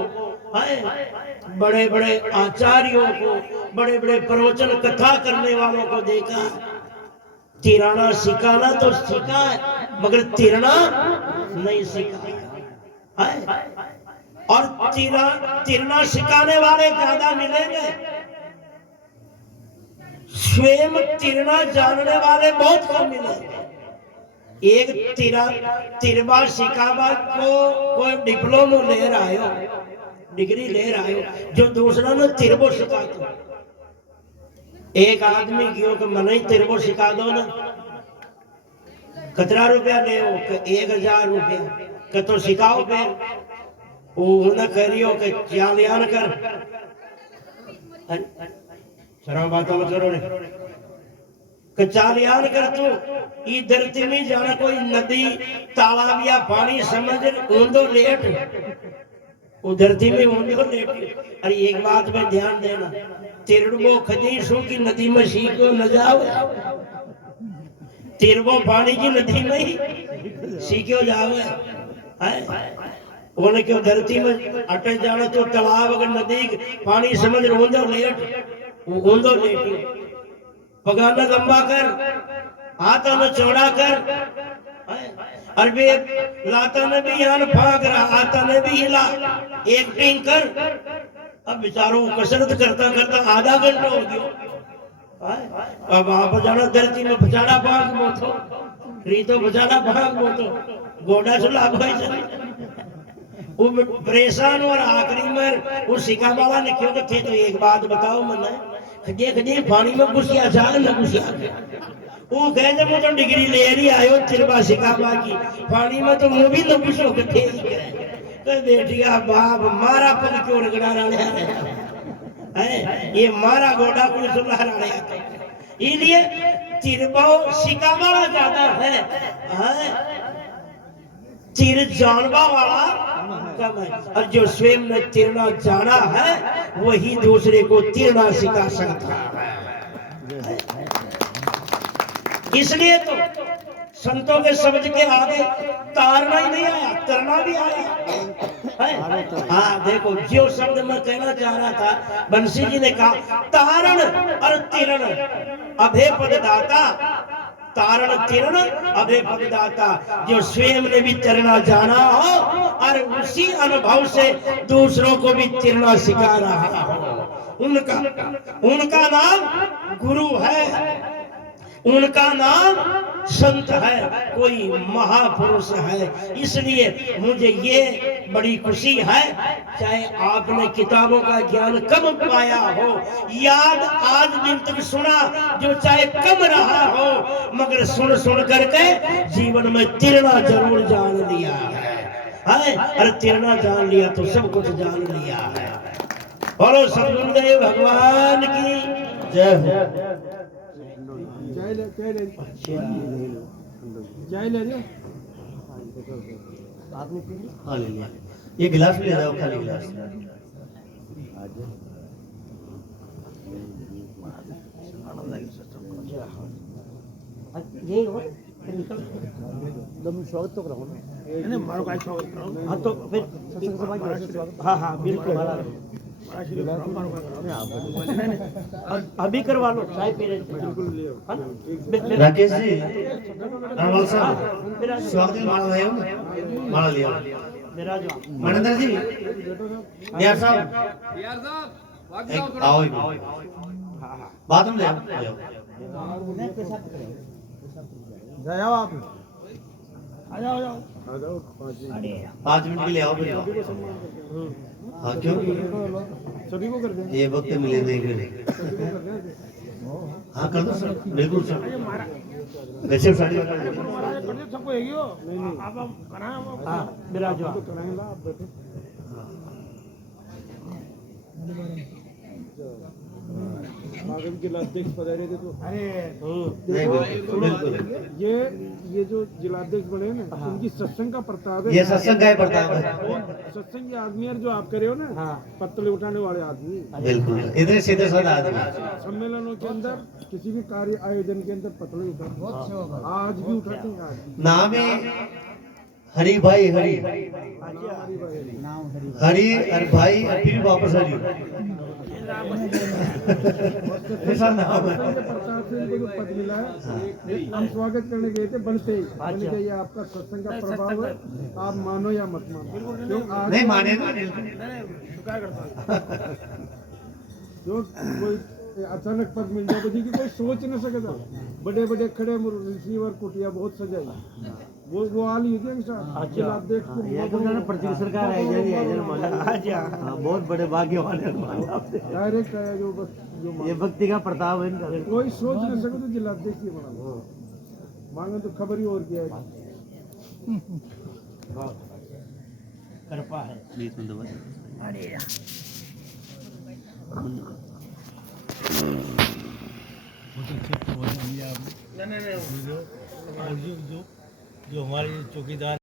बड़े बड़े आचार्यों को बड़े बड़े प्रवचन कथा करने वालों को देखा तिराना सिखाना तो सीखा है मगर तिरना नहीं सीखा है और तिरना सिखाने वाले ज्यादा मिलेंगे स्वयं तिरना जानने वाले बहुत कम मिलेंगे। एक तिरबा सिखावा को कोई डिप्लोमा ले रहा है डिग्री ले रहा है जो दूसरा ने तिरबो सिखा दो एक आदमी क्यों कि मन ही तिरबो सिखा दो ना कितना रुपया ले 1000 रुपया कि तो सिखाओ फिर वो न करियो कि चालियान कर शर्म बातों में करो रे चालियान कर तू ई धरती में जाना कोई नदी तालाब या पानी समझ ऊंधो लेट वो धरती में ऊंधो लेट। अरे एक बात में ध्यान देना तिरबो खजीसों की नदी में सीखो न जाओ तिरबो पानी की नदी में ही सीखो जाओ उन्हें क्यों धरती में अटक जाना तो तालाब अगर नदी पानी समझ ऊंधो लेट ऊंधो लेट पगाना लंबा कर हाथा में चौड़ा कर अरबे लाता ने भी यहाँ भाग रहा हाथा ने भी हिला एक्टिंग कर अब बेचारों कसरत करता करता आधा घंटा हो गया अब आप जाना धरती में बचाना भाग मोतो रीतो बचाना भाग मोतो गोडा से लाभ वो परेशान और आखिरी में वो सिखा वाला ने क्यों थे तो एक बात बताओ मन खजे खजे पानी में घुसिया जा न घुसिया वो कहे जब वो तो डिग्री ले रही आयो तिरबा सिखावा की पानी में तो वो भी न घुसो के थे तो बेटिया बाप मारा पग क्यों रगड़ा रहा है ये मारा गोडा को सुला रहा है इसलिए तिरबा सिखावा ज्यादा है तिर जानवा वाला कम है और जो स्वयं ने तिरना जाना है वही दूसरे को तिरना सिखा सकता है। इसलिए तो संतों के शब्द के आगे तारना ही नहीं आया तरना भी आया। हाँ देखो जो शब्द मैं कहना चाह रहा था बंसी जी ने कहा तारण और तिरण अभय पद दाता तारण तीर्ण अभय भगदाता, जो स्वयं ने भी तैरना जाना हो और उसी अनुभव से दूसरों को भी तैरना सिखा रहा हो, उनका नाम गुरु है, उनका नाम संत है, कोई महापुरुष है। इसलिए मुझे ये बड़ी खुशी है, चाहे आपने किताबों का ज्ञान कम पाया हो, याद आज दिन तक सुना जो चाहे कम रहा हो, मगर सुन सुन करके जीवन में तैरना जरूर जान लिया है। अरे तैरना जान लिया तो सब कुछ जान लिया है। बोलो सतगुरुदेव भगवान की जय हो। चाय ले लो। हाँ ले लिया। ये गिलास ले जाओ, खाली गिलास। स्वागत तो कराओ ना। मारो का स्वागत करो। हाँ तो फिर हाँ बिल्कुल अभी करवा लो, चाय पी रहे थे। राकेश जी, अनमोल साहब, स्वागत माला लाओ, माला लिया। मेरा जो मनिंदर जी, यार साहब, आओ बात में ले आओ। जाओ आप, आ जाओ 5 मिनट के लिए आओ फिर। हाँ क्यों सभी को कर दें, ये वक्त मिले नहीं फिर। हाँ कर दो सर, बिल्कुल सर। वैसे साड़ी सबको है यो नहीं आप कराएं। हाँ मेरा जो कराएंगे आप बैठे। आगे जिलाध्यक्ष पधारे थे तो नहीं बिल्कुल। ये जो जिलाध्यक्ष बने ना, उनकी सत्संग का प्रताप है। ये सत्संग का ही प्रताप है। सत्संग के आदमी है जो आप करे हो ना, पत्तल उठाने वाले आदमी। बिल्कुल इतने सीधे साधा आदमी। सम्मेलनों के अंदर, किसी भी कार्य आयोजन के अंदर पत्तल उठाते, आज भी उठाते हैं। आज नाम है हरि भाई, हरि हरि और भाई और फिर वापस हरि। ऐसा नाम है। प्रताप से इनको जो पद मिला है, हम स्वागत करने गए थे बनते ही, मैंने कहा ये आपका सत्संग का प्रभाव है, आप मानो या मत मानो। क्यों आज नहीं मानेगा जो कोई अचानक पद मिल जाए तो जी कोई सोच नहीं सकता। बड़े बड़े खड़े रिसीवर कुटिया बहुत सजाई, वो आली थी जिलाध्यक्ष प्रति सरकार बहुत बड़े भाग्य वाले डायरेक्ट आया जो बस जो ये भक्ति का प्रताप है इनका। कोई सोच नहीं सकता तो जिलाध्यक्ष ही बना मांगे तो खबर ही और क्या है। कृपा है। जो हमारे चौकीदार